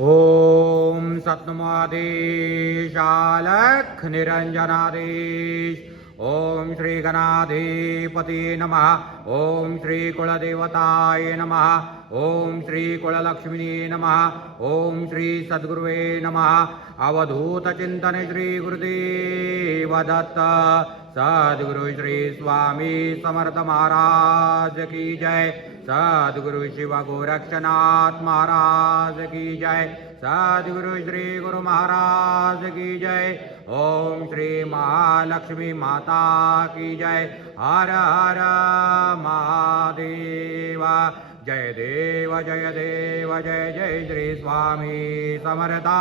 ॐ सत्नमादेशालक् निरञ्जनादेश। ॐ ओम नमः। ॐ श्रीकुलदेवताय नमः। ॐ श्रीकुललक्ष्मी नमः। ॐ श्री सद्गुरुवे नमः। अवधूतचिन्तने श्रीगुरुदेव दत्त सद्गुरु श्री स्वामी समर्थ महाराज की जय। सद्गुरु शिव गोरक्षनाथ महाराज की जय। सद्गुरु श्री गुरु महाराज की जय। ओम श्री महालक्ष्मी माता की जय। हर हर महादेवा। जय देव जय देव जय जय श्री स्वामी समर्था।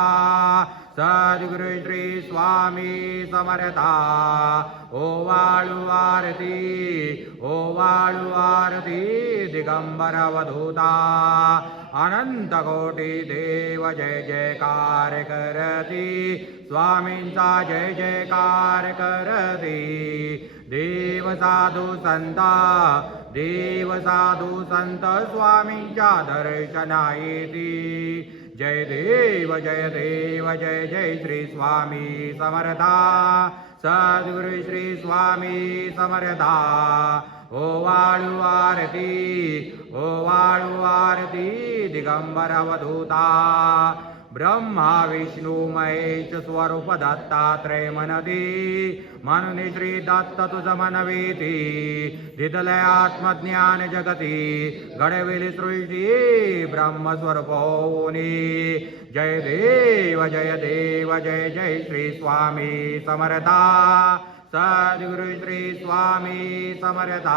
सद्गुरु श्री स्वामी समर्था। ओ वाळू आरती ओ वाळू आरती। दिगंबर वधूता देव जय जयकार करती। स्वामींचा जय जयकार करती। देव साधू संता देव साधू संत स्वामींच्या दर्शना येती जय देव जय देव जय जय श्री स्वामी समर्था। सद्गुरु श्री स्वामी समर्था। ओ वाळू आरती ओ वाळू आरती दिगंबर अवधूता ब्रह्मा विष्णू महेश स्वरूप दत्तात्रय मनदी म्हणून श्री दत्त तुझ मनवेती दिदलय आत्मज्ञान जगती। घडविली सृष्टी ब्रह्मस्वरूपोनी जय देव जय देव जय जय श्री स्वामी समर्था। सद्गुरु श्री स्वामी समर्था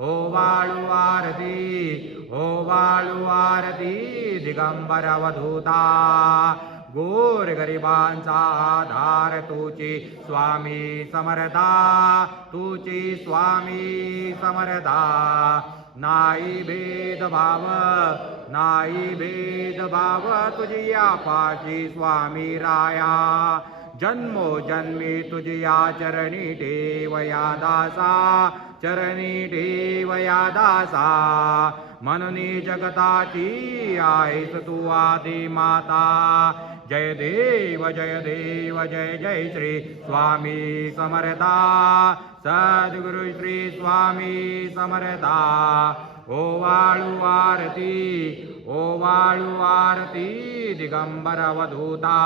ओ वाळू आरती ओ वाळू आरती दिगंबर अवधूता गोर गरिबांचा आधार तुची स्वामी समर्था तुची स्वामी समर्था नाही भेदभाव नाही भेदभाव तुझी पाची स्वामी राया। जन्मो जन्मी तुझया चरणी ठेवया दासा चरणी ठेवया दासा। मननी जगताची आहेस तू आदी माता। जय देव जय देव जय जय श्री स्वामी समर्था। सद्गुरु श्री स्वामी समर्था। ओ वाळू आरती ओ वाळू आरती दिगंबर अवधूता